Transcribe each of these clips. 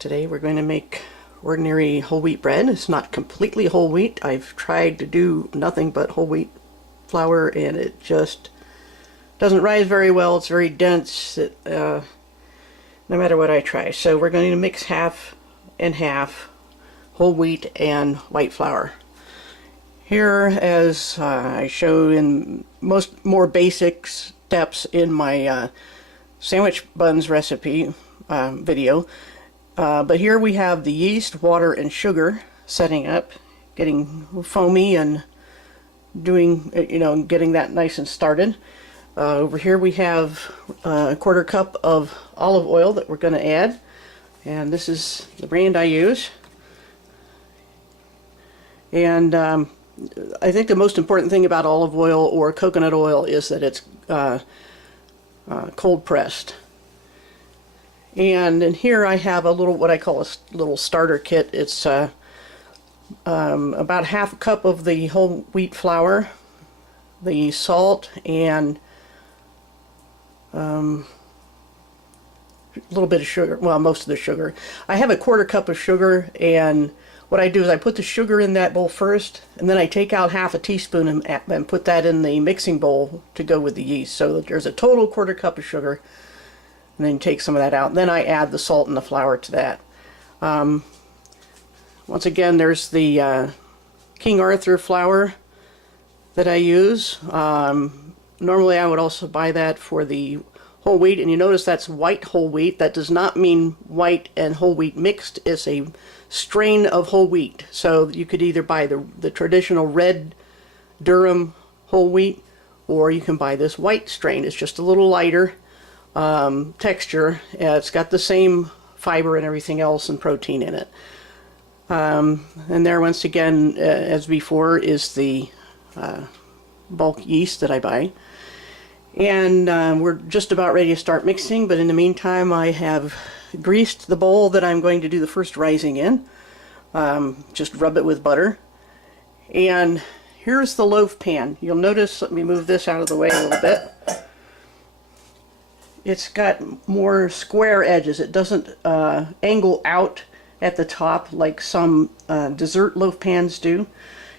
Today we're going to make ordinary whole wheat bread. It's not completely whole wheat. I've tried to do nothing but whole wheat flour and it just doesn't rise very well. It's very dense, no matter what I try. So we're going to mix half and half whole wheat and white flour. Here, as I show in more basic steps in my sandwich buns recipe video, but here we have the yeast, water, and sugar setting up, getting foamy and doing, getting that nice and started. Over here we have a quarter cup of olive oil that we're going to add, and this is the brand I use. And I think the most important thing about olive oil or coconut oil is that it's cold pressed. And in here I have a little, what I call a little starter kit. It's about half a cup of the whole wheat flour, the salt, and a little bit of sugar, well, most of the sugar. I have a quarter cup of sugar, and what I do is I put the sugar in that bowl first, and then I take out half a teaspoon and put that in the mixing bowl to go with the yeast. So there's a total quarter cup of sugar, and then take some of that out. Then I add the salt and the flour to that. Once again, there's the King Arthur flour that I use. Normally I would also buy that for the whole wheat, and you notice that's white whole wheat. That does not mean white and whole wheat mixed. It's a strain of whole wheat. So you could either buy the traditional red Durham whole wheat, or you can buy this white strain. It's just a little lighter texture. It's got the same fiber and everything else and protein in it. And there, once again, as before, is the bulk yeast that I buy. And we're just about ready to start mixing, but in the meantime I have greased the bowl that I'm going to do the first rising in. Just rub it with butter. And here's the loaf pan. You'll notice, let me move this out of the way a little bit. It's got more square edges. It doesn't angle out at the top like some dessert loaf pans do.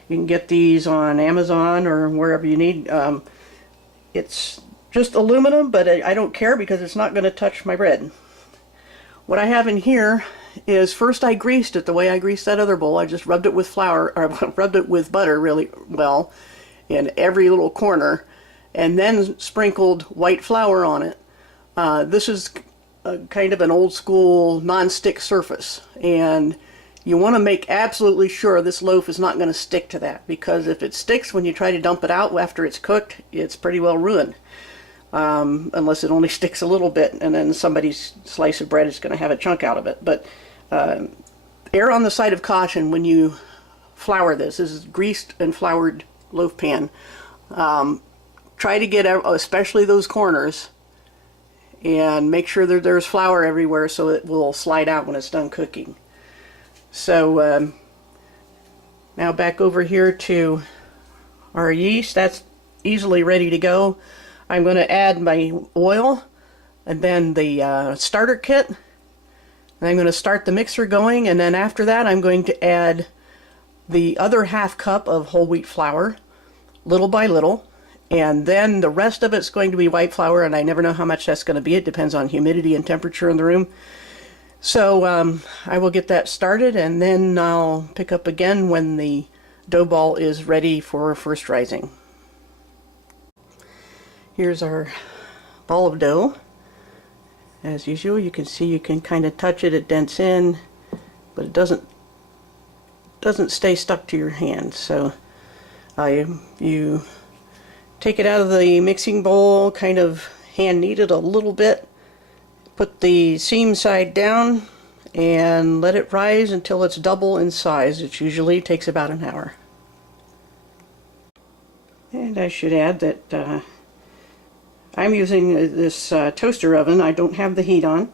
You can get these on Amazon or wherever you need. It's just aluminum, but I don't care because it's not going to touch my bread. What I have in here is, first I greased it the way I greased that other bowl. I just rubbed it with flour, or rubbed it with butter really well in every little corner, and then sprinkled white flour on it. This is kind of an old school non-stick surface, and you want to make absolutely sure this loaf is not going to stick to that, because if it sticks when you try to dump it out after it's cooked, it's pretty well ruined. Unless it only sticks a little bit, and then somebody's slice of bread is going to have a chunk out of it. But err on the side of caution when you flour this. This is greased and floured loaf pan. Try to get especially those corners, and make sure that there's flour everywhere so it will slide out when it's done cooking. So now back over here to our yeast. That's easily ready to go. I'm going to add my oil and then the starter kit, and I'm going to start the mixer going, and then after that I'm going to add the other half cup of whole wheat flour little by little, and then the rest of it's going to be white flour, and I never know how much that's going to be. It depends on humidity and temperature in the room. So I will get that started, and then I'll pick up again when the dough ball is ready for first rising. Here's our ball of dough. As usual, you can see you can kind of touch it, it dents in, but it doesn't stay stuck to your hand. So you take it out of the mixing bowl, kind of hand knead it a little bit, put the seam side down, and let it rise until it's double in size. It usually takes about an hour. And I should add that I'm using this toaster oven. I don't have the heat on.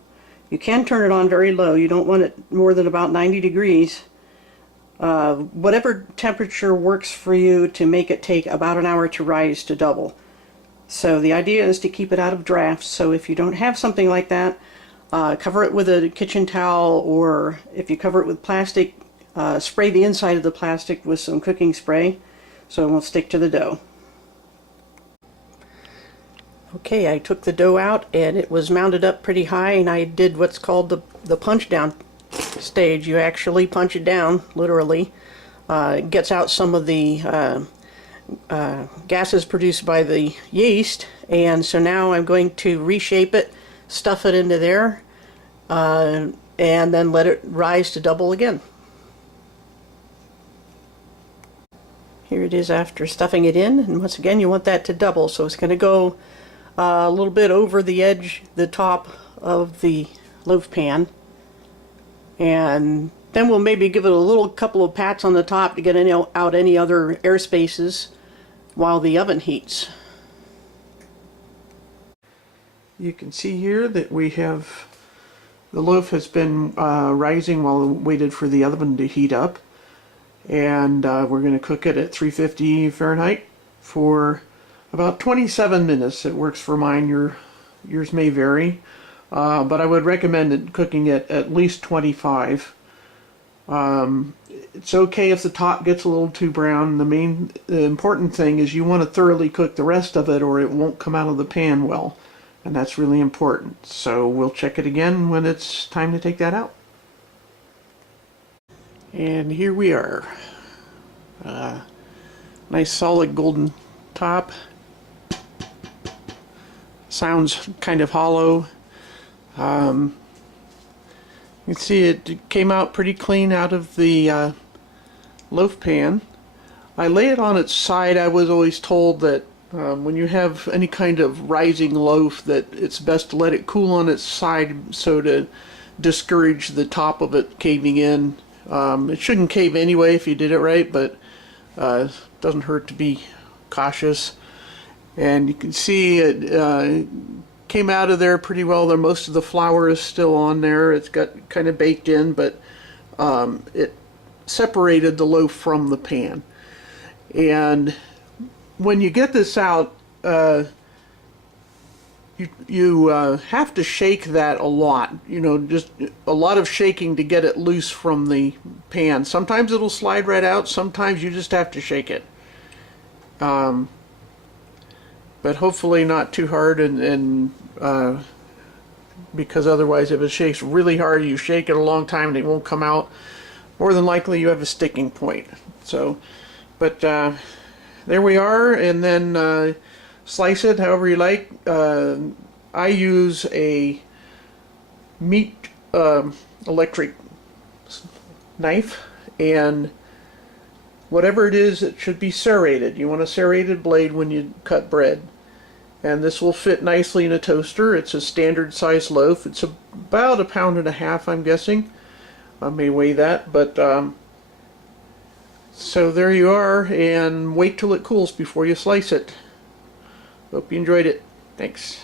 You can turn it on very low. You don't want it more than about 90 degrees. Whatever temperature works for you to make it take about an hour to rise to double. So the idea is to keep it out of drafts. So if you don't have something like that, Cover it with a kitchen towel, or if you cover it with plastic, spray the inside of the plastic with some cooking spray so it won't stick to the dough. Okay, I took the dough out and it was mounted up pretty high, and I did what's called the punch down stage. You actually punch it down, literally. It gets out some of the gases produced by the yeast, and so now I'm going to reshape it, stuff it into there, and then let it rise to double again. Here it is after stuffing it in, and once again you want that to double, so it's going to go a little bit over the edge, the top of the loaf pan, and then we'll maybe give it a little couple of pats on the top to get out any other air spaces while the oven heats. You can see here that we have the loaf has been rising while we waited for the oven to heat up, and we're going to cook it at 350 Fahrenheit for about 27 minutes. It works for mine. Yours may vary, but I would recommend it cooking it at least 25. It's okay if the top gets a little too brown. The important thing is you want to thoroughly cook the rest of it, or it won't come out of the pan well, and that's really important. So we'll check it again when it's time to take that out. And here we are. Nice solid golden top. Sounds kind of hollow. You can see it came out pretty clean out of the loaf pan. I lay it on its side. I was always told that when you have any kind of rising loaf that it's best to let it cool on its side so to discourage the top of it caving in. It shouldn't cave anyway if you did it right, but it doesn't hurt to be cautious. And you can see it came out of there pretty well. There, most of the flour is still on there. It's got kind of baked in, but it separated the loaf from the pan. And when you get this out, you have to shake that a lot. You know, just a lot of shaking to get it loose from the pan. Sometimes it'll slide right out. Sometimes you just have to shake it. But hopefully not too hard, and because otherwise if it shakes really hard, you shake it a long time and it won't come out, more than likely you have a sticking point. So, but there we are, and then slice it however you like. I use a meat electric knife, and whatever it is, it should be serrated. You want a serrated blade when you cut bread. And this will fit nicely in a toaster. It's a standard size loaf. It's about 1.5 pounds, I'm guessing. I may weigh that, but so there you are, and wait till it cools before you slice it. Hope you enjoyed it. Thanks.